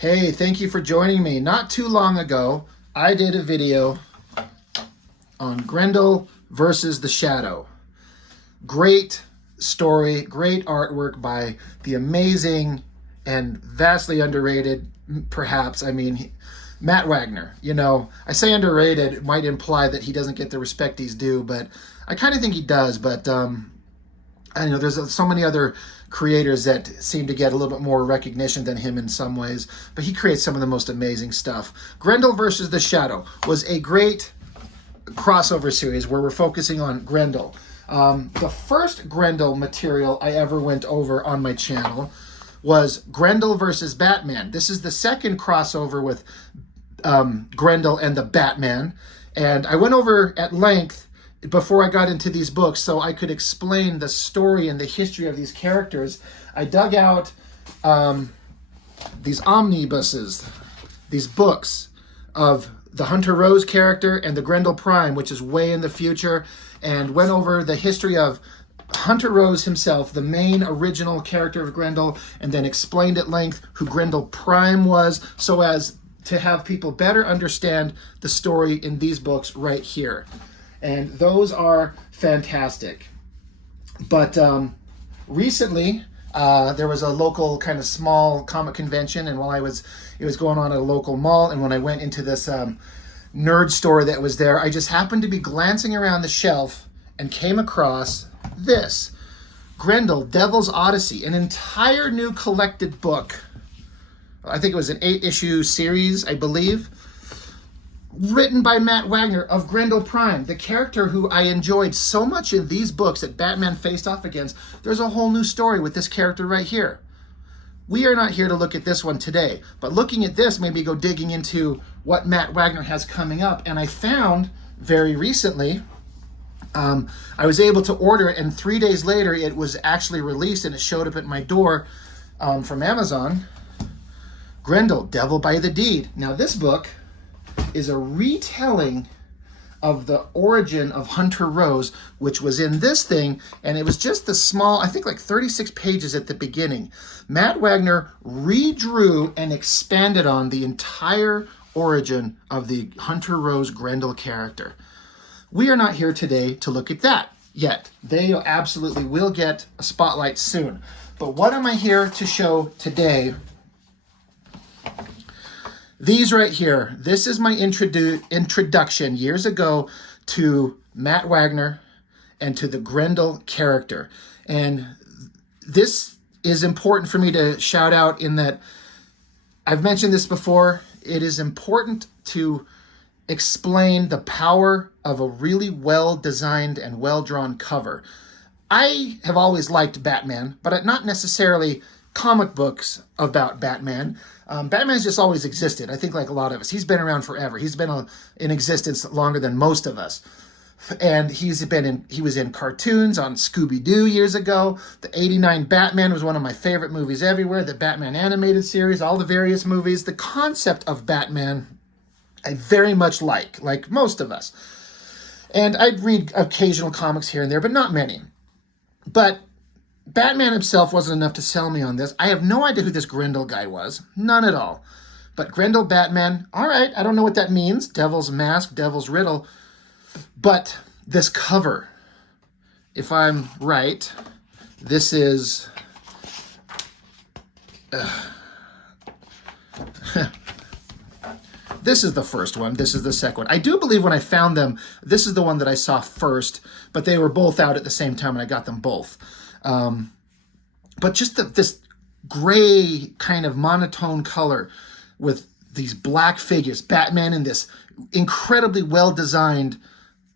Hey, thank you for joining me. Not too long ago, I did a video on Grendel versus the Shadow. Great story, great artwork by the amazing and vastly underrated, perhaps, Matt Wagner. You know, I say underrated, it might imply that he doesn't get the respect he's due, but I kind of think he does, but I know there's so many other creators that seem to get a little bit more recognition than him in some ways, but he creates some of the most amazing stuff. Grendel versus the Shadow was a great crossover series where we're focusing on Grendel. The first Grendel material I ever went over on my channel was Grendel versus Batman. This is the second crossover with Grendel and the Batman, and I went over at length before I got into these books so I could explain the story and the history of these characters. I dug out these omnibuses, these books of the Hunter Rose character and the Grendel Prime, which is way in the future, and went over the history of Hunter Rose himself, the main original character of Grendel, and then explained at length who Grendel Prime was so as to have people better understand the story in these books right here. And those are fantastic. But recently, there was a local kind of small comic convention, and while it was going on at a local mall, and when I went into this nerd store that was there, I just happened to be glancing around the shelf and came across this, Grendel, Devil's Odyssey, an entire new collected book. I think it was an 8-issue series, I believe, written by Matt Wagner of Grendel Prime, the character who I enjoyed so much in these books that Batman faced off against. There's a whole new story with this character right here. We are not here to look at this one today, but looking at this made me go digging into what Matt Wagner has coming up, and I found very recently, I was able to order it, and 3 days later it was actually released and it showed up at my door from Amazon. Grendel, Devil by the Deed. Now this book is a retelling of the origin of Hunter Rose, which was in this thing, and it was just the small, I think like 36 pages at the beginning. Matt Wagner redrew and expanded on the entire origin of the Hunter Rose Grendel character. We are not here today to look at that yet. They absolutely will get a spotlight soon. But what am I here to show today? These right here, this is my introduction years ago to Matt Wagner and to the Grendel character. And this is important for me to shout out in that I've mentioned this before. It is important to explain the power of a really well-designed and well-drawn cover. I have always liked Batman, but not necessarily comic books about Batman. Batman's just always existed. I think like a lot of us. He's been around forever. He's been in existence longer than most of us. And he was in cartoons on Scooby-Doo years ago. The '89 Batman was one of my favorite movies everywhere. The Batman animated series, all the various movies. The concept of Batman, I very much like most of us. And I'd read occasional comics here and there, but not many. But Batman himself wasn't enough to sell me on this. I have no idea who this Grendel guy was. None at all. But Grendel Batman, all right, I don't know what that means. Devil's Mask, Devil's Riddle. But this cover, if I'm right, this is... This is the first one. This is the second one. I do believe when I found them, this is the one that I saw first, but they were both out at the same time, and I got them both. But just this gray kind of monotone color with these black figures, Batman and this incredibly well-designed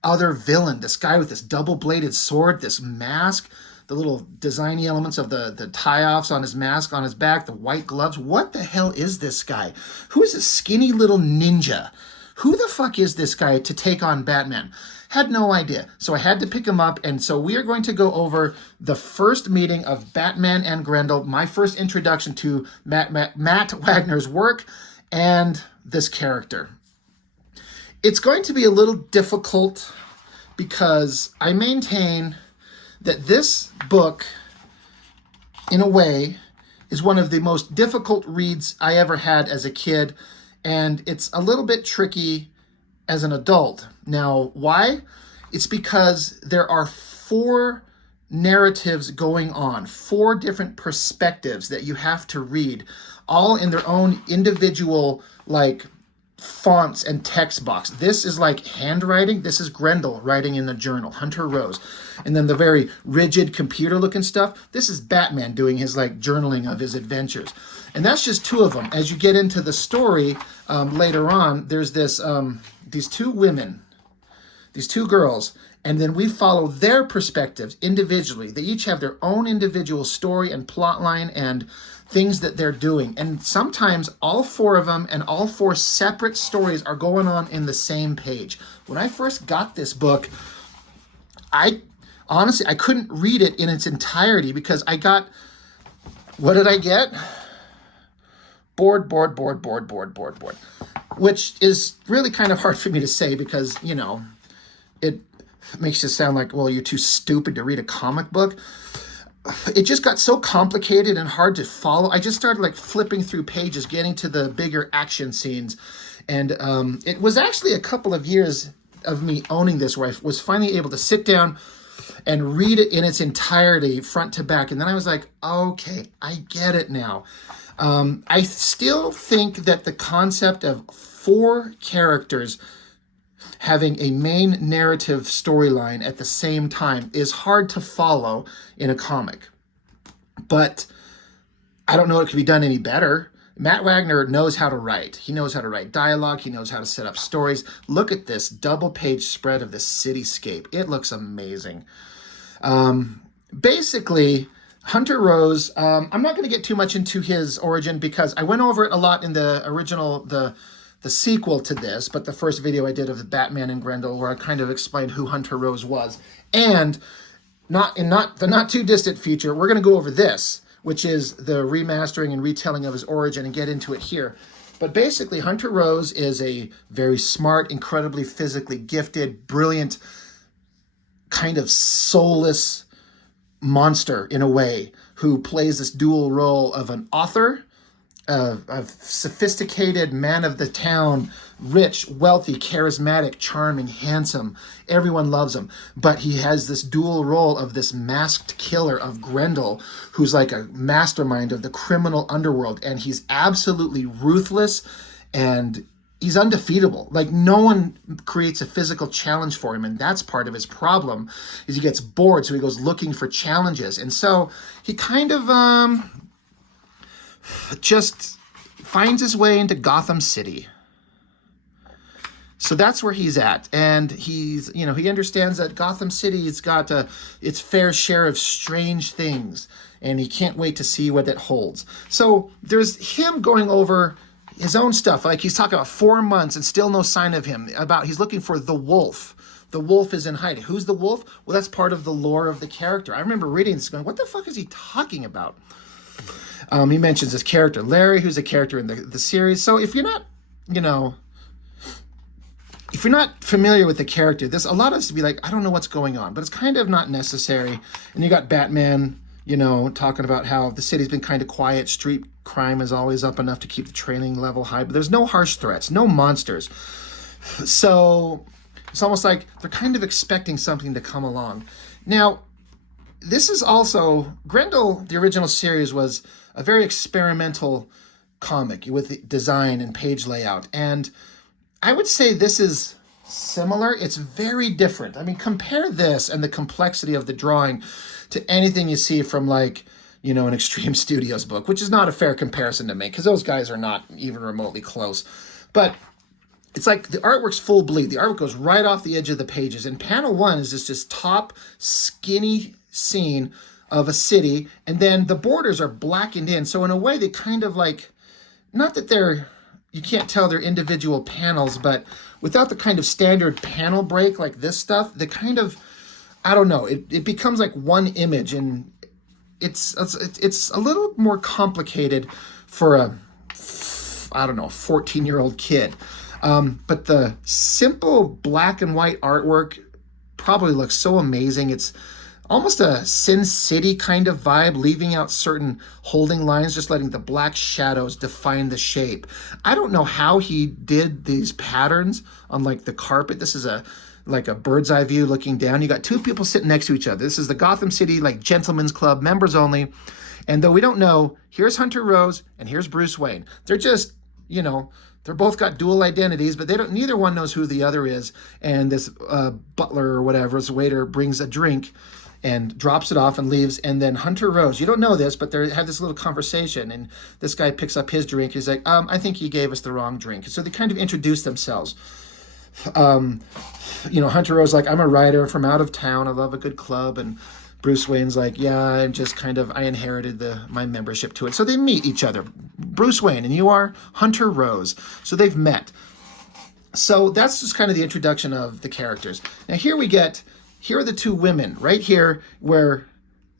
other villain, this guy with this double-bladed sword, this mask, the little designy elements of the tie-offs on his mask, on his back, the white gloves. What the hell is this guy? Who is this skinny little ninja? Who the fuck is this guy to take on Batman? Had no idea. So I had to pick him up, and so we are going to go over the first meeting of Batman and Grendel, my first introduction to Matt Wagner's work and this character. It's going to be a little difficult because I maintain that this book, in a way, is one of the most difficult reads I ever had as a kid, and it's a little bit tricky as an adult. Now, why? It's because there are 4 narratives going on, 4 different perspectives that you have to read, all in their own individual, like, fonts and text box. This is like handwriting. This is Grendel writing in the journal, Hunter Rose. And then the very rigid computer looking stuff, this is Batman doing his like journaling of his adventures. And that's just 2 of them. As you get into the story later on, there's this these 2 women, these 2 girls, and then we follow their perspectives individually. They each have their own individual story and plot line and things that they're doing. And sometimes all 4 of them and all 4 separate stories are going on in the same page. When I first got this book, I couldn't read it in its entirety because I got, what did I get? Bored, which is really kind of hard for me to say because, you know, it makes you sound like, well, you're too stupid to read a comic book. It just got so complicated and hard to follow. I just started like flipping through pages, getting to the bigger action scenes. And it was actually a couple of years of me owning this where I was finally able to sit down and read it in its entirety, front to back. And then I was like, okay, I get it now. I still think that the concept of 4 characters having a main narrative storyline at the same time is hard to follow in a comic. But I don't know it could be done any better. Matt Wagner knows how to write. He knows how to write dialogue. He knows how to set up stories. Look at this double-page spread of the cityscape. It looks amazing. Basically, Hunter Rose, I'm not going to get too much into his origin because I went over it a lot in the original, the sequel to this, but the first video I did of the Batman and Grendel where I kind of explained who Hunter Rose was. And the not too distant future, we're going to go over this, which is the remastering and retelling of his origin and get into it here. But basically, Hunter Rose is a very smart, incredibly physically gifted, brilliant, kind of soulless monster in a way who plays this dual role of an author, a sophisticated man of the town, rich, wealthy, charismatic, charming, handsome. Everyone loves him. But he has this dual role of this masked killer of Grendel, who's like a mastermind of the criminal underworld. And he's absolutely ruthless and he's undefeatable. Like no one creates a physical challenge for him. And that's part of his problem is he gets bored. So he goes looking for challenges. And so he kind of just finds his way into Gotham City. So that's where he's at. And he understands that Gotham City has got its fair share of strange things. And he can't wait to see what it holds. So there's him going over his own stuff. Like he's talking about 4 months and still no sign of him. He's looking for the wolf. The wolf is in hiding. Who's the wolf? Well, that's part of the lore of the character. I remember reading this going, what the fuck is he talking about? He mentions this character, Larry, who's a character in the series. So if you're not, if you're not familiar with the character, there's a lot of us to be like, I don't know what's going on, but it's kind of not necessary. And you got Batman, talking about how the city's been kind of quiet. Street crime is always up enough to keep the training level high, but there's no harsh threats, no monsters. So it's almost like they're kind of expecting something to come along. Now, this is also, Grendel, the original series, was a very experimental comic with design and page layout. And I would say this is similar. It's very different. I mean, compare this and the complexity of the drawing to anything you see from an Extreme Studios book, which is not a fair comparison to make because those guys are not even remotely close. But it's like the artwork's full bleed. The artwork goes right off the edge of the pages. And panel 1 is just this top skinny scene of a city, and then the borders are blackened in. So in a way, they kind of like, not that you can't tell they're individual panels, but without the kind of standard panel break like this stuff, they kind of, I don't know, it becomes like one image, and it's a little more complicated for a 14-year-old kid. But the simple black and white artwork probably looks so amazing. It's almost a Sin City kind of vibe, leaving out certain holding lines, just letting the black shadows define the shape. I don't know how he did these patterns on like the carpet. This is like a bird's eye view looking down. You got two people sitting next to each other. This is the Gotham City like gentlemen's club, members only. And though we don't know, here's Hunter Rose and here's Bruce Wayne. They're just, you know, they're both got dual identities, but neither one knows who the other is. And this butler or whatever, this waiter brings a drink and drops it off and leaves. And then Hunter Rose, you don't know this, but they have this little conversation. And this guy picks up his drink. He's like, I think you gave us the wrong drink. So they kind of introduce themselves. You know, Hunter Rose like, I'm a writer from out of town. I love a good club. And Bruce Wayne's like, yeah, I'm just kind of, I inherited my membership to it. So they meet each other. Bruce Wayne, and you are Hunter Rose. So they've met. So that's just kind of the introduction of the characters. Now here are the two women right here, where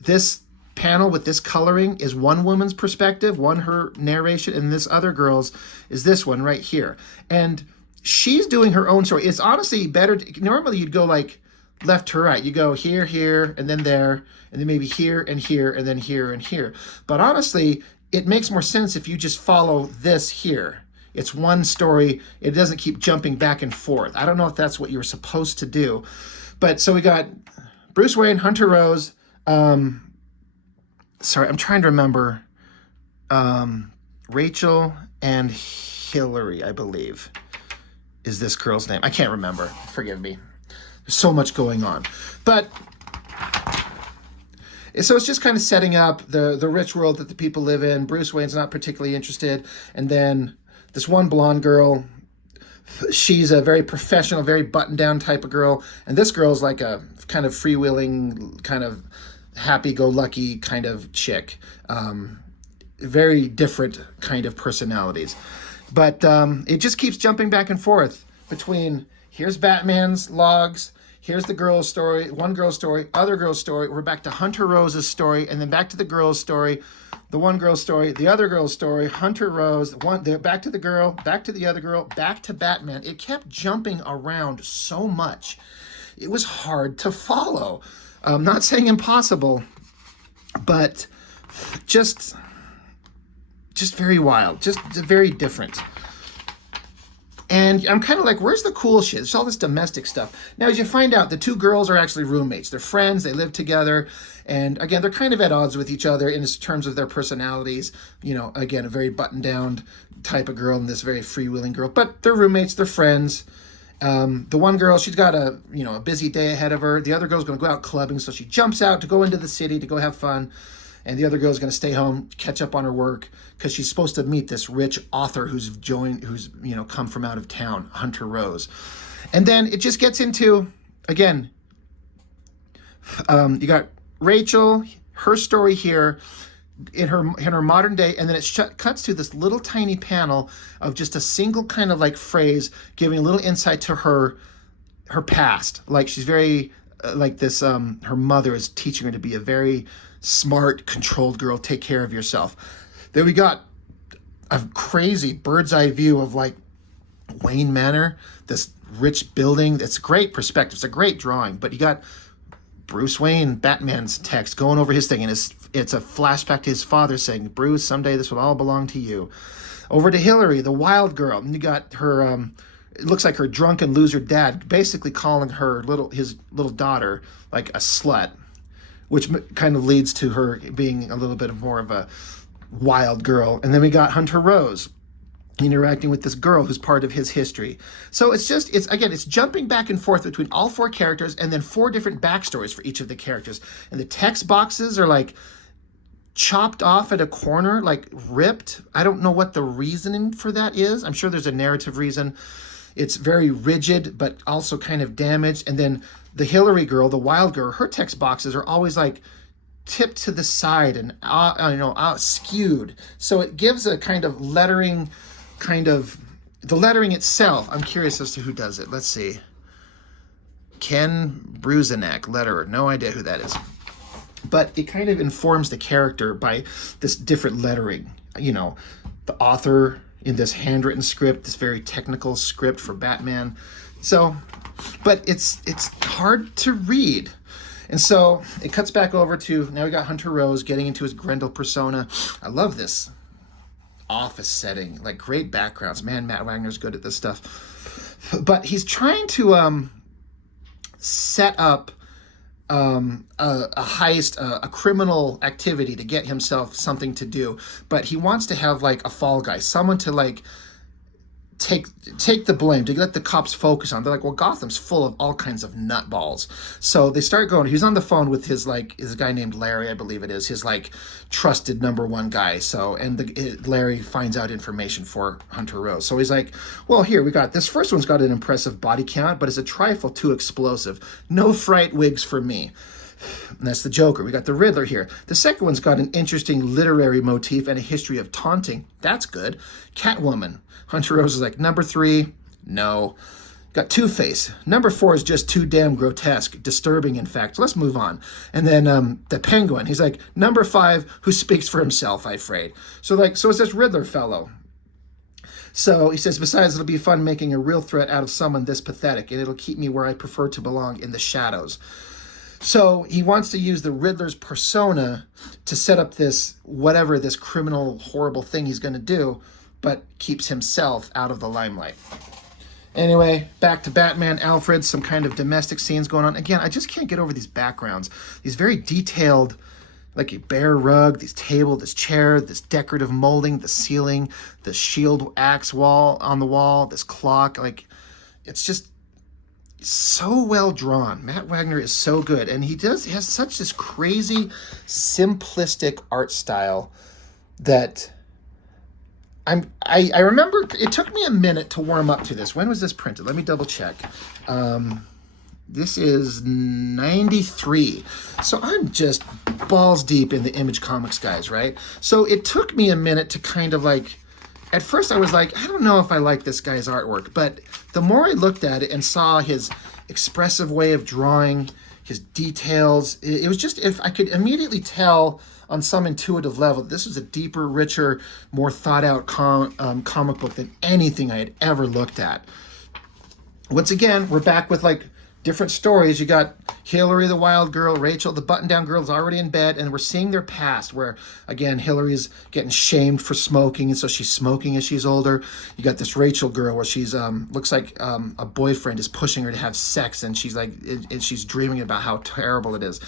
this panel with this coloring is one woman's perspective, her narration, and this other girl's is this one right here. And she's doing her own story. It's honestly better. Normally you'd go like left to right. You go here, here, and then there, and then maybe here, and then here, and here. But honestly, it makes more sense if you just follow this here. It's one story. It doesn't keep jumping back and forth. I don't know if that's what you were supposed to do. But so we got Bruce Wayne, Hunter Rose. Sorry, I'm trying to remember. Rachel and Hillary, I believe, is this girl's name. I can't remember. Forgive me. There's so much going on. But so it's just kind of setting up the rich world that the people live in. Bruce Wayne's not particularly interested. And then this one blonde girl, she's a very professional, very buttoned down type of girl. And this girl's like a kind of freewheeling, kind of happy-go-lucky kind of chick. Very different kind of personalities. But it just keeps jumping back and forth between here's Batman's logs, here's the girl's story, one girl's story, other girl's story. We're back to Hunter Rose's story, and then back to the girl's story, the one girl's story, the other girl's story, Hunter Rose, back to the girl, back to the other girl, back to Batman. It kept jumping around so much. It was hard to follow. I'm not saying impossible, but just very wild, just very different. And I'm kind of like, where's the cool shit? It's all this domestic stuff. Now, as you find out, the two girls are actually roommates. They're friends. They live together. And again, they're kind of at odds with each other in terms of their personalities. You know, again, a very buttoned down type of girl and this very freewheeling girl. But they're roommates. They're friends. The one girl, she's got a busy day ahead of her. The other girl's going to go out clubbing. So she jumps out to go into the city to go have fun. And the other girl's going to stay home, catch up on her work, because she's supposed to meet this rich author who's come from out of town, Hunter Rose. And then it just gets into, again, you got Rachel, her story here in her modern day, and then it cuts to this little tiny panel of just a single kind of like phrase giving a little insight to her past. Like she's very like this. Her mother is teaching her to be a very smart, controlled girl. Take care of yourself. Then we got a crazy bird's eye view of like Wayne Manor, this rich building. It's a great perspective. It's a great drawing. But you got Bruce Wayne, Batman's text going over his thing, and it's a flashback to his father saying, "Bruce, someday this will all belong to you." Over to Hillary, the wild girl, and you got her. It looks like her drunken loser dad, basically calling his little daughter like a slut, which kind of leads to her being a little bit more of a wild girl. And then we got Hunter Rose interacting with this girl who's part of his history. So it's jumping back and forth between all four characters and then four different backstories for each of the characters. And the text boxes are like chopped off at a corner, like ripped. I don't know what the reasoning for that is. I'm sure there's a narrative reason. It's very rigid, but also kind of damaged. And then the Hillary girl, the wild girl, her text boxes are always like tipped to the side and skewed. So it gives a kind of lettering, the lettering itself. I'm curious as to who does it. Let's see. Ken Bruzenak, letterer. No idea who that is. But it kind of informs the character by this different lettering. You know, the author in this handwritten script, this very technical script for Batman. So, but it's hard to read. And so it cuts back over to, now we got Hunter Rose getting into his Grendel persona. I love this office setting, like great backgrounds. Man, Matt Wagner's good at this stuff. But he's trying to set up a heist, a criminal activity to get himself something to do. But he wants to have like a fall guy, someone to like take the blame, to let the cops focus on. They're like, well, Gotham's full of all kinds of nutballs. So they start going, he's on the phone with his guy named Larry, I believe it is, his like trusted #1 guy. So, and Larry finds out information for Hunter Rose. So he's like, well, here we got, this first one's got an impressive body count, but it's a trifle too explosive. No fright wigs for me. And that's the Joker. We got the Riddler here. The second one's got an interesting literary motif and a history of taunting. That's good. Catwoman. Hunter Rose is like, #3, no. Got Two-Face. #4 is just too damn grotesque, disturbing, in fact. Let's move on. And then the Penguin. He's like, #5, who speaks for himself, I'm afraid. So it's this Riddler fellow. So he says, besides, it'll be fun making a real threat out of someone this pathetic, and it'll keep me where I prefer to belong, in the shadows. So he wants to use the Riddler's persona to set up this, whatever, this criminal, horrible thing he's going to do, but keeps himself out of the limelight. Anyway, back to Batman, Alfred, some kind of domestic scenes going on. Again, I just can't get over these backgrounds. These very detailed, like a bare rug, this table, this chair, this decorative molding, the ceiling, the shield axe wall on the wall, this clock. Like, it's just so well drawn. Matt Wagner is so good. And he has such this crazy, simplistic art style that I remember it took me a minute to warm up to this. When was this printed? Let me double check. This is 93. So I'm just balls deep in the Image Comics guys, right? So it took me a minute to kind of like, at first I was like, I don't know if I like this guy's artwork. But the more I looked at it and saw his expressive way of drawing, his details, it was just, if I could immediately tell on some intuitive level, this was a deeper, richer, more thought-out comic book than anything I had ever looked at. Once again, we're back with like different stories. You got Hillary, the wild girl, Rachel, the button-down girl, is already in bed, and we're seeing their past where, again, Hillary's getting shamed for smoking, and so she's smoking as she's older. You got this Rachel girl where she's, looks like a boyfriend is pushing her to have sex, and she's like, and she's dreaming about how terrible it is.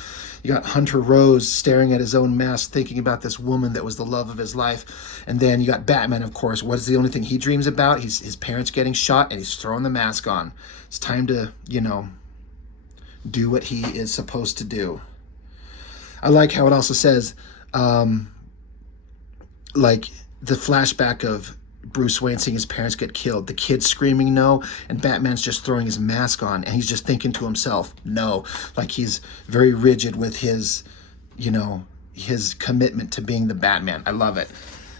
You got Hunter Rose staring at his own mask, thinking about this woman that was the love of his life. And then you got Batman, of course. What is the only thing he dreams about? His parents getting shot, and he's throwing the mask on. It's time to, do what he is supposed to do. I like how it also says, like the flashback of Bruce Wayne seeing his parents get killed, the kid screaming no, and Batman's just throwing his mask on, and he's just thinking to himself, no. Like he's very rigid with his, his commitment to being the Batman. I love it.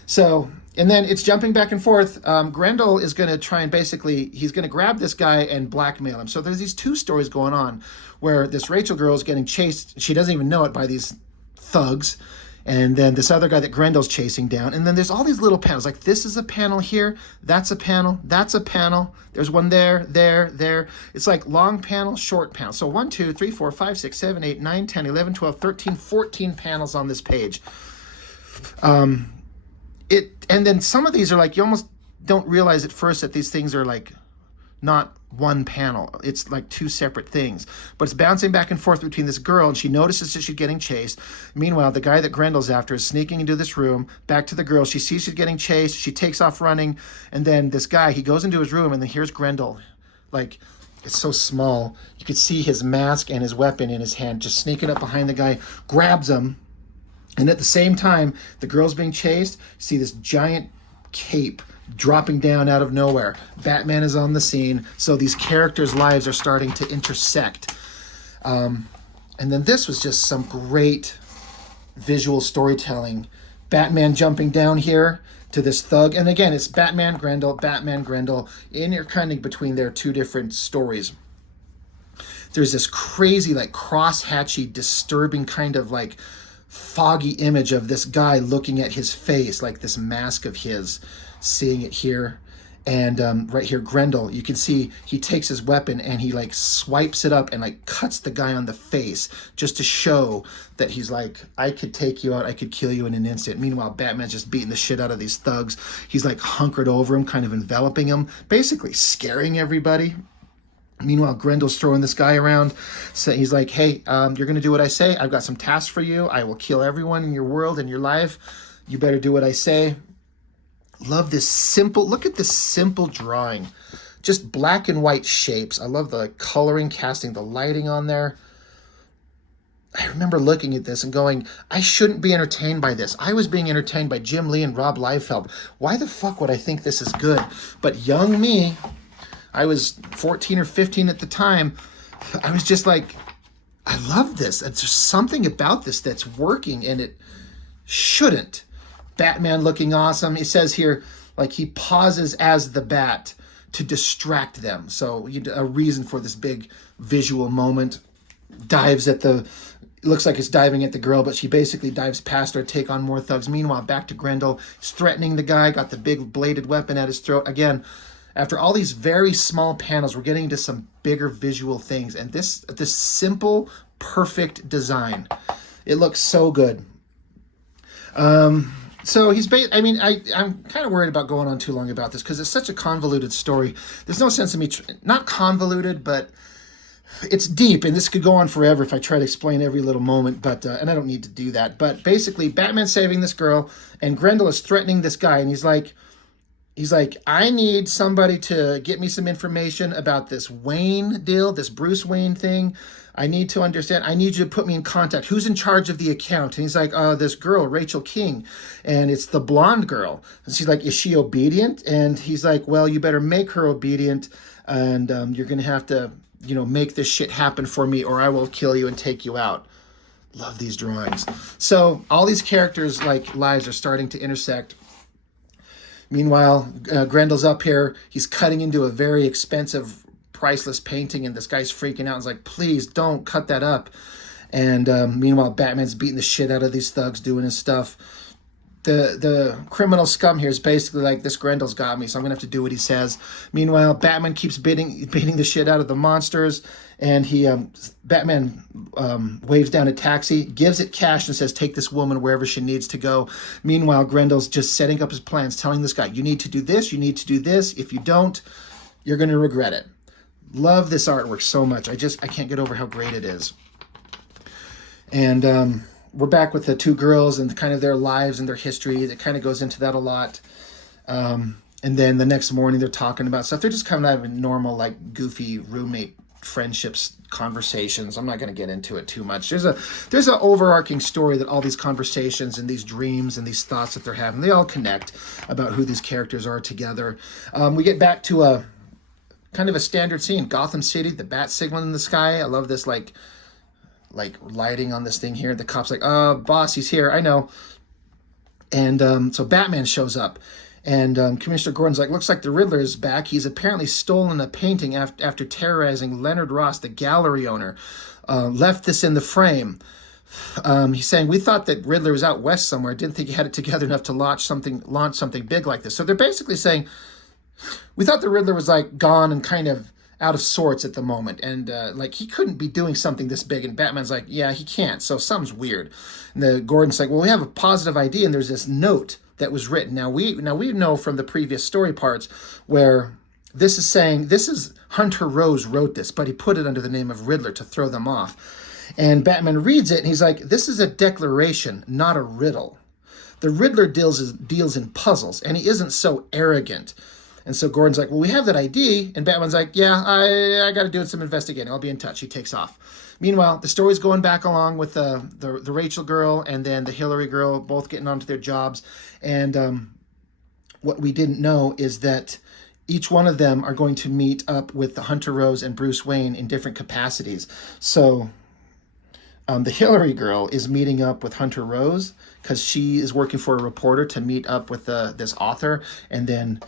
So, and then it's jumping back and forth. Grendel is going to try and basically, he's going to grab this guy and blackmail him. So there's these two stories going on where this Rachel girl is getting chased, she doesn't even know it, by these thugs. And then this other guy that Grendel's chasing down. And then there's all these little panels. Like this is a panel here. That's a panel. That's a panel. There's one there, there. It's like long panel, short panel. So 1, 2, 3, 4, 5, 6, 7, 8, 9, 10, 11, 12, 13, 14 panels on this page. And then some of these are like, you almost don't realize at first that these things are like not one panel. It's like two separate things. But it's bouncing back and forth between this girl, and she notices that she's getting chased. Meanwhile, the guy that Grendel's after is sneaking into this room, back to the girl. She sees she's getting chased. She takes off running. And then this guy, he goes into his room, and then here's Grendel. Like, it's so small. You could see his mask and his weapon in his hand, just sneaking up behind the guy, grabs him. And at the same time, the girl's being chased. See this giant cape dropping down out of nowhere. Batman is on the scene. So these characters' lives are starting to intersect. And then this was just some great visual storytelling. Batman jumping down here to this thug. And again, it's Batman, Grendel, intercutting between their two different stories. There's this crazy, like, cross-hatchy, disturbing kind of, like, foggy image of this guy looking at his face, like this mask of his, seeing it here. And right here, Grendel, you can see he takes his weapon and he like swipes it up and like cuts the guy on the face just to show that he's like, I could take you out, I could kill you in an instant. Meanwhile, Batman's just beating the shit out of these thugs. He's like hunkered over him, kind of enveloping him, basically scaring everybody. Meanwhile, Grendel's throwing this guy around. So he's like, hey, you're going to do what I say. I've got some tasks for you. I will kill everyone in your world and your life. You better do what I say. Love this simple, look at this simple drawing. Just black and white shapes. I love the coloring, casting the lighting on there. I remember looking at this and going, I shouldn't be entertained by this. I was being entertained by Jim Lee and Rob Liefeld. Why the fuck would I think this is good? But young me, I was 14 or 15 at the time, I was just like, I love this. There's something about this that's working and it shouldn't. Batman looking awesome. He says here, like he pauses as the bat to distract them. So a reason for this big visual moment. Dives at the, it looks like it's diving at the girl, but she basically dives past her to take on more thugs. Meanwhile, back to Grendel. He's threatening the guy, got the big bladed weapon at his throat. Again, after all these very small panels, we're getting into some bigger visual things. And this simple, perfect design. It looks so good. So he's I'm kind of worried about going on too long about this because it's such a convoluted story. There's no sense in me, not convoluted, but it's deep, and this could go on forever if I try to explain every little moment, but and I don't need to do that. But basically, Batman's saving this girl, and Grendel is threatening this guy, and he's like, I need somebody to get me some information about this Wayne deal, this Bruce Wayne thing. I need to understand. I need you to put me in contact. Who's in charge of the account? And he's like, this girl, Rachel King. And it's the blonde girl. And she's like, is she obedient? And he's like, well, you better make her obedient. And you're going to have to, make this shit happen for me or I will kill you and take you out. Love these drawings. So all these characters' lives are starting to intersect. Meanwhile, Grendel's up here. He's cutting into a very expensive, priceless painting, and this guy's freaking out. He's like, please don't cut that up. And meanwhile, Batman's beating the shit out of these thugs, doing his stuff. The criminal scum here is basically like, this Grendel's got me, so I'm going to have to do what he says. Meanwhile, Batman keeps beating the shit out of the monsters, and Batman waves down a taxi, gives it cash, and says, take this woman wherever she needs to go. Meanwhile, Grendel's just setting up his plans, telling this guy, you need to do this, you need to do this. If you don't, you're going to regret it. Love this artwork so much. I can't get over how great it is. And we're back with the two girls and kind of their lives and their history. It kind of goes into that a lot. And then the next morning they're talking about stuff. They're just kind of having normal, goofy roommate friendships, conversations. I'm not going to get into it too much. There's an overarching story that all these conversations and these dreams and these thoughts that they're having, they all connect about who these characters are together. We get back to a kind of a standard scene. Gotham City, the bat signal in the sky. I love this like lighting on this thing here. The cop's like, boss, he's here. I know. And so Batman shows up. And Commissioner Gordon's like, looks like the Riddler is back. He's apparently stolen a painting after terrorizing Leonard Ross, the gallery owner. Left this in the frame. He's saying, we thought that Riddler was out west somewhere. Didn't think he had it together enough to launch something big like this. So they're basically saying, we thought the Riddler was gone and kind of out of sorts at the moment. And he couldn't be doing something this big. And Batman's like, yeah, he can't. So something's weird. And the Gordon's like, well, we have a positive idea. And there's this note that was written. Now we know from the previous story parts where this is saying, this is Hunter Rose wrote this, but he put it under the name of Riddler to throw them off. And Batman reads it and he's like, this is a declaration, not a riddle. The Riddler deals in puzzles and he isn't so arrogant. And so Gordon's like, well, we have that ID. And Batman's like, yeah, I got to do some investigating. I'll be in touch. He takes off. Meanwhile, the story's going back along with the Rachel girl and then the Hillary girl, both getting onto their jobs. And what we didn't know is that each one of them are going to meet up with the Hunter Rose and Bruce Wayne in different capacities. So the Hillary girl is meeting up with Hunter Rose because she is working for a reporter to meet up with this author. And then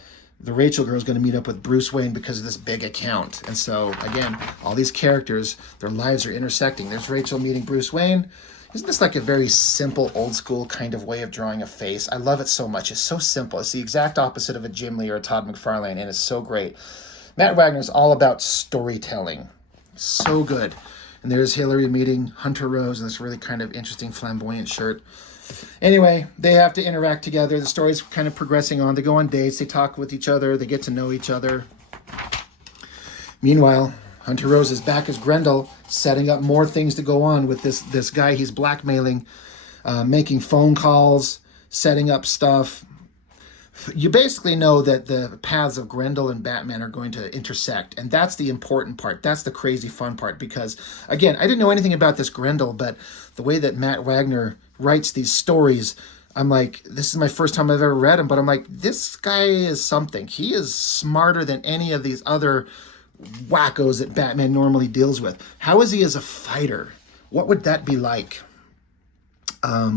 the Rachel girl is going to meet up with Bruce Wayne because of this big account. And so, again, all these characters, their lives are intersecting. There's Rachel meeting Bruce Wayne. Isn't this like a very simple, old school kind of way of drawing a face? I love it so much. It's so simple. It's the exact opposite of a Jim Lee or a Todd McFarlane, and it's so great. Matt Wagner's all about storytelling. So good. And there's Hillary meeting Hunter Rose in this really kind of interesting flamboyant shirt. Anyway, they have to interact together. The story's kind of progressing on. They go on dates. They talk with each other. They get to know each other. Meanwhile, Hunter Rose is back as Grendel, setting up more things to go on with this guy he's blackmailing, making phone calls, setting up stuff. You basically know that the paths of Grendel and Batman are going to intersect, and that's the important part. That's the crazy fun part, because, again, I didn't know anything about this Grendel, but the way that Matt Wagner writes these stories, I'm like, this is my first time I've ever read him, but I'm like, this guy is something. He is smarter than any of these other wackos that Batman normally deals with. How is he as a fighter? What would that be like? I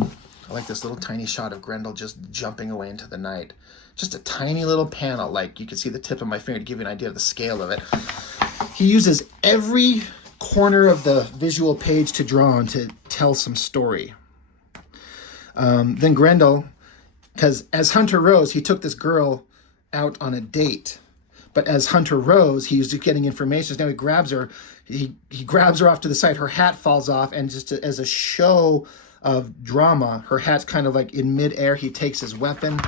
like this little tiny shot of Grendel just jumping away into the night. Just a tiny little panel, like you can see the tip of my finger to give you an idea of the scale of it. He uses every corner of the visual page to draw on to tell some story. Then Grendel, because as Hunter Rose, he took this girl out on a date. But as Hunter Rose, he was just getting information. So now he grabs her. He grabs her off to the side. Her hat falls off, and just as a show of drama, her hat's kind of like in midair. He takes his weapon,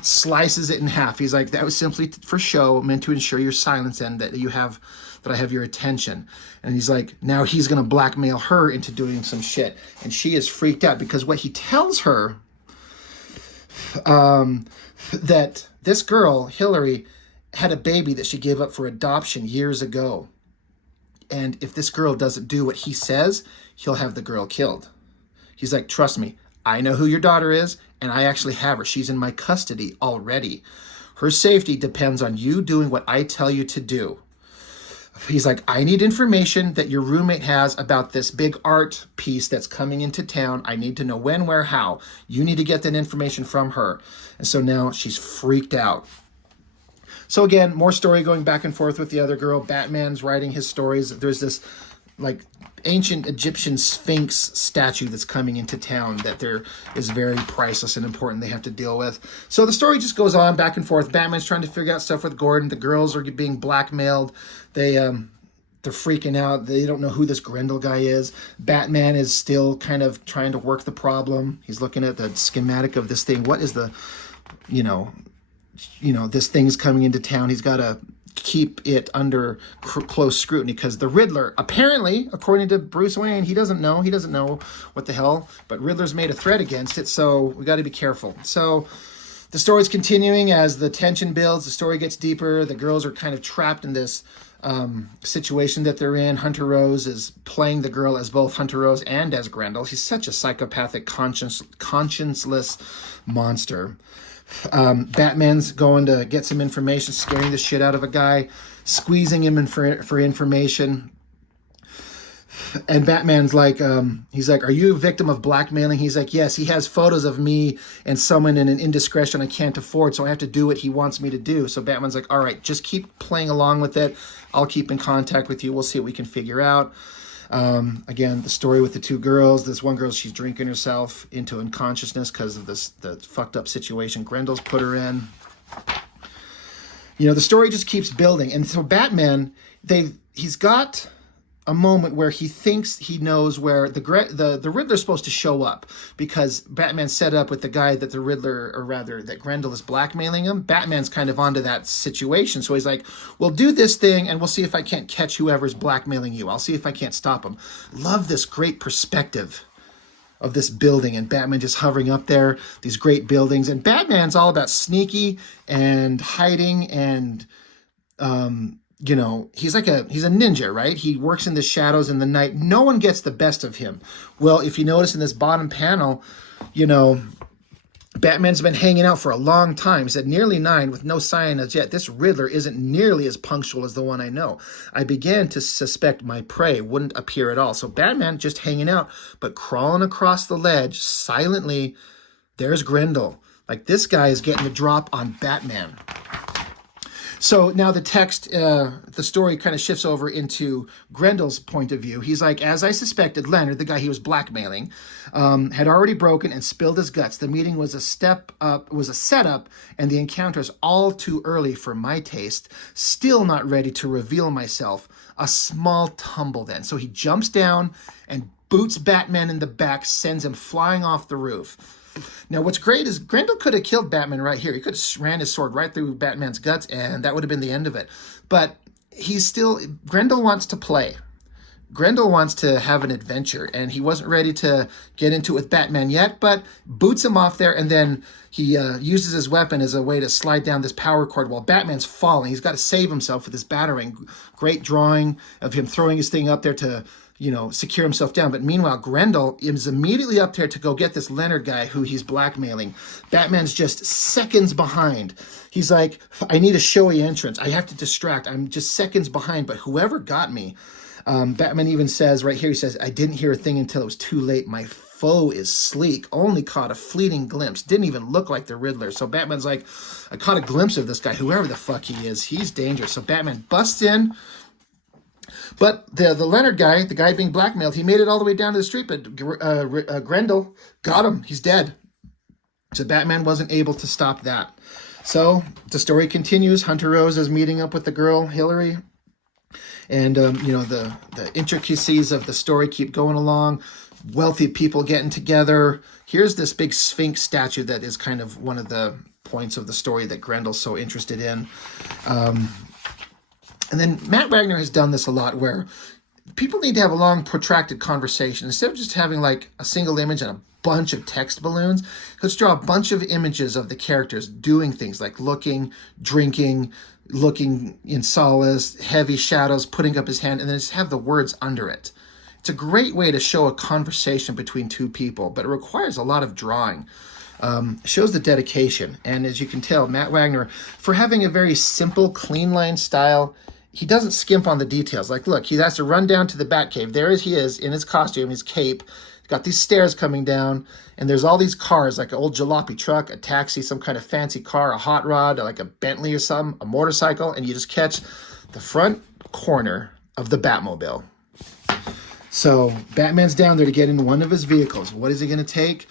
slices it in half. He's like, that was simply for show, meant to ensure your silence and that I have your attention. And he's like, now he's going to blackmail her into doing some shit. And she is freaked out because what he tells her, that this girl, Hillary, had a baby that she gave up for adoption years ago. And if this girl doesn't do what he says, he'll have the girl killed. He's like, trust me, I know who your daughter is, and I actually have her. She's in my custody already. Her safety depends on you doing what I tell you to do. He's like, I need information that your roommate has about this big art piece that's coming into town. I need to know when, where, how. You need to get that information from her. And so now she's freaked out. So again, more story going back and forth with the other girl. Batman's writing his stories. There's this like ancient Egyptian Sphinx statue that's coming into town that there is very priceless and important they have to deal with. So the story just goes on back and forth. Batman's trying to figure out stuff with Gordon. The girls are being blackmailed. They're freaking out. They don't know who this Grendel guy is. Batman is still kind of trying to work the problem. He's looking at the schematic of this thing. What is the, this thing's coming into town. He's got to keep it under close scrutiny because the Riddler, apparently, according to Bruce Wayne, he doesn't know what the hell, but Riddler's made a threat against it, so we got to be careful. So the story's continuing as the tension builds, the story gets deeper, the girls are kind of trapped in this situation that they're in. Hunter Rose is playing the girl as both Hunter Rose and as Grendel. He's such a psychopathic, conscienceless monster. Batman's going to get some information, scaring the shit out of a guy, squeezing him for information. And Batman's like, he's like, are you a victim of blackmailing? He's like, yes, he has photos of me and someone in an indiscretion I can't afford, so I have to do what he wants me to do. So Batman's like, all right, just keep playing along with it. I'll keep in contact with you. We'll see what we can figure out. Again, the story with the two girls. This one girl, she's drinking herself into unconsciousness because of the fucked up situation Grendel's put her in. The story just keeps building. And so Batman, he's got a moment where he thinks he knows where the Riddler's supposed to show up, because Batman set up with the guy that the Riddler, or rather that Grendel is blackmailing him. Batman's kind of onto that situation. So he's like, we'll do this thing and we'll see if I can't catch whoever's blackmailing you. I'll see if I can't stop him. Love this great perspective of this building and Batman just hovering up there, these great buildings. And Batman's all about sneaky and hiding and, he's a ninja, right? He works in the shadows in the night. No one gets the best of him. Well, if you notice in this bottom panel, Batman's been hanging out for a long time. He's at nearly 9 with no sign as yet. This Riddler isn't nearly as punctual as the one I know. I began to suspect my prey wouldn't appear at all. So Batman just hanging out, but crawling across the ledge silently. There's Grendel. Like, this guy is getting the drop on Batman. So now the text, the story kind of shifts over into Grendel's point of view. He's like, as I suspected, Leonard, the guy he was blackmailing, had already broken and spilled his guts. The meeting was a setup, and the encounters all too early for my taste. Still not ready to reveal myself. A small tumble then. So he jumps down and boots Batman in the back, sends him flying off the roof. Now, what's great is Grendel could have killed Batman right here. He could have ran his sword right through Batman's guts, and that would have been the end of it. But Grendel wants to play. Grendel wants to have an adventure, and he wasn't ready to get into it with Batman yet, but boots him off there, and then he uses his weapon as a way to slide down this power cord while Batman's falling. He's got to save himself with this battering. Great drawing of him throwing his thing up there to secure himself down. But meanwhile, Grendel is immediately up there to go get this Leonard guy who he's blackmailing. Batman's just seconds behind. He's like, I need a showy entrance. I have to distract. I'm just seconds behind, but whoever got me. Batman even says right here, he says, I didn't hear a thing until it was too late. My foe is sleek. Only caught a fleeting glimpse. Didn't even look like the Riddler. So Batman's like, I caught a glimpse of this guy, whoever the fuck he is. He's dangerous. So Batman busts in. But the Leonard guy, the guy being blackmailed, he made it all the way down to the street, but Grendel got him. He's dead. So Batman wasn't able to stop that. So the story continues. Hunter Rose is meeting up with the girl, Hillary. And, the intricacies of the story keep going along. Wealthy people getting together. Here's this big Sphinx statue that is kind of one of the points of the story that Grendel's so interested in. And then Matt Wagner has done this a lot where people need to have a long, protracted conversation. Instead of just having like a single image and a bunch of text balloons, let's draw a bunch of images of the characters doing things like looking, drinking, looking in solace, heavy shadows, putting up his hand, and then just have the words under it. It's a great way to show a conversation between two people, but it requires a lot of drawing. Shows the dedication. And as you can tell, Matt Wagner, for having a very simple, clean line style, he doesn't skimp on the details. Like, look, he has to run down to the Batcave. There he is in his costume, his cape. He's got these stairs coming down, and there's all these cars, like an old jalopy truck, a taxi, some kind of fancy car, a hot rod, like a Bentley or something, a motorcycle, and you just catch the front corner of the Batmobile. So Batman's down there to get in one of his vehicles. What is he going to take?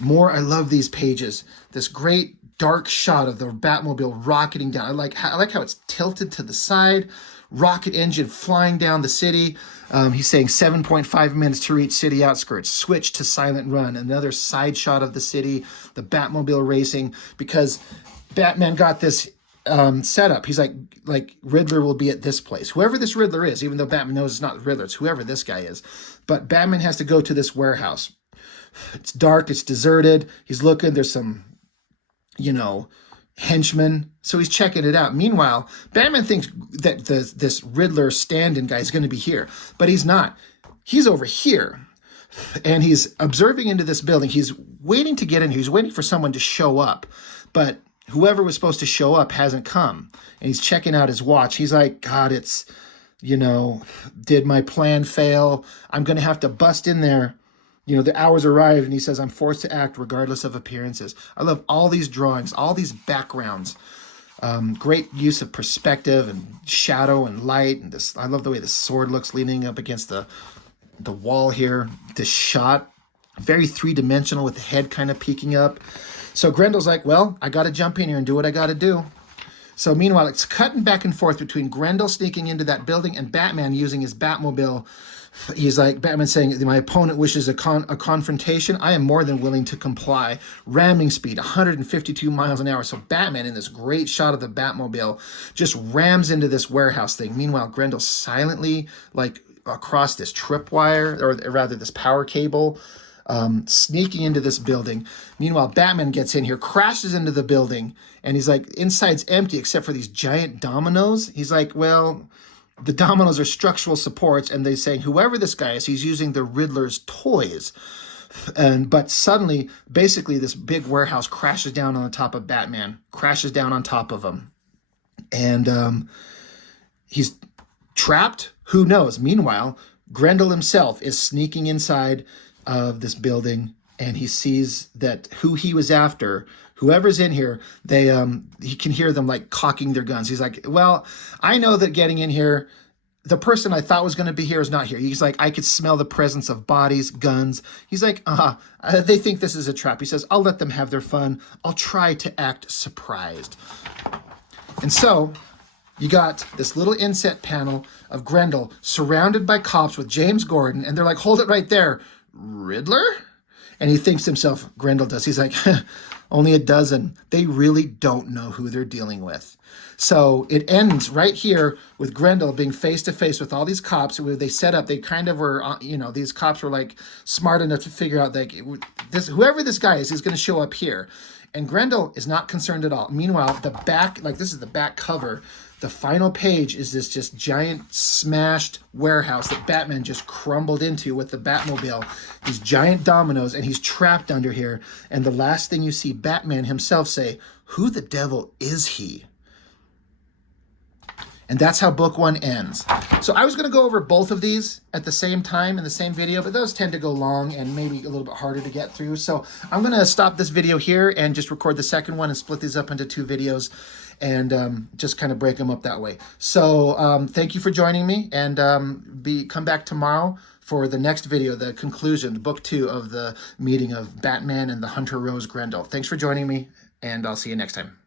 I love these pages. This great dark shot of the Batmobile rocketing down. I like how it's tilted to the side. Rocket engine flying down the city. He's saying 7.5 minutes to reach city outskirts. Switch to silent run. Another side shot of the city. The Batmobile racing. Because Batman got this setup. He's like Riddler will be at this place. Whoever this Riddler is, even though Batman knows it's not the Riddler, it's whoever this guy is. But Batman has to go to this warehouse. It's dark, it's deserted. He's looking, there's some, henchmen. So he's checking it out. Meanwhile, Batman thinks that this Riddler stand-in guy is going to be here, but he's not. He's over here, and he's observing into this building. He's waiting to get in here. He's waiting for someone to show up, but whoever was supposed to show up hasn't come, and he's checking out his watch. He's like, God, it's, did my plan fail? I'm going to have to bust in there. The hours arrive, and he says, I'm forced to act regardless of appearances. I love all these drawings, all these backgrounds. Great use of perspective and shadow and light. And this, I love the way the sword looks leaning up against the wall here. This shot, very three-dimensional with the head kind of peeking up. So Grendel's like, well, I got to jump in here and do what I got to do. So meanwhile, it's cutting back and forth between Grendel sneaking into that building and Batman using his Batmobile. He's like, Batman saying, my opponent wishes a confrontation. I am more than willing to comply. Ramming speed, 152 miles an hour. So Batman, in this great shot of the Batmobile, just rams into this warehouse thing. Meanwhile, Grendel silently, across this tripwire, or rather this power cable, sneaking into this building. Meanwhile, Batman gets in here, crashes into the building, and he's like, inside's empty except for these giant dominoes. He's like, well, the dominoes are structural supports, and they're saying whoever this guy is, he's using the Riddler's toys. But suddenly, basically, this big warehouse crashes down on the top of Batman, crashes down on top of him. And he's trapped? Who knows? Meanwhile, Grendel himself is sneaking inside of this building, and he sees that who he was after, whoever's in here, they he can hear them like cocking their guns. He's like, well, I know that getting in here, the person I thought was going to be here is not here. He's like, I could smell the presence of bodies, guns. He's like, they think this is a trap. He says, I'll let them have their fun. I'll try to act surprised. And so you got this little inset panel of Grendel surrounded by cops with James Gordon, and they're like, hold it right there, Riddler? And he thinks to himself, Grendel does, he's like, only a dozen. They really don't know who they're dealing with. So it ends right here with Grendel being face to face with all these cops who they set up. They kind of were, these cops were like smart enough to figure out that whoever this guy is going to show up here. And Grendel is not concerned at all. Meanwhile, the back, like this is the back cover. The final page is this just giant smashed warehouse that Batman just crumbled into with the Batmobile. These giant dominoes, and he's trapped under here. And the last thing you see Batman himself say, who the devil is he? And that's how book one ends. So I was going to go over both of these at the same time in the same video, but those tend to go long and maybe a little bit harder to get through. So I'm going to stop this video here and just record the second one and split these up into 2 videos and just kind of break them up that way. So thank you for joining me, and come back tomorrow for the next video, the conclusion, book 2 of the meeting of Batman and the Hunter Rose Grendel. Thanks for joining me, and I'll see you next time.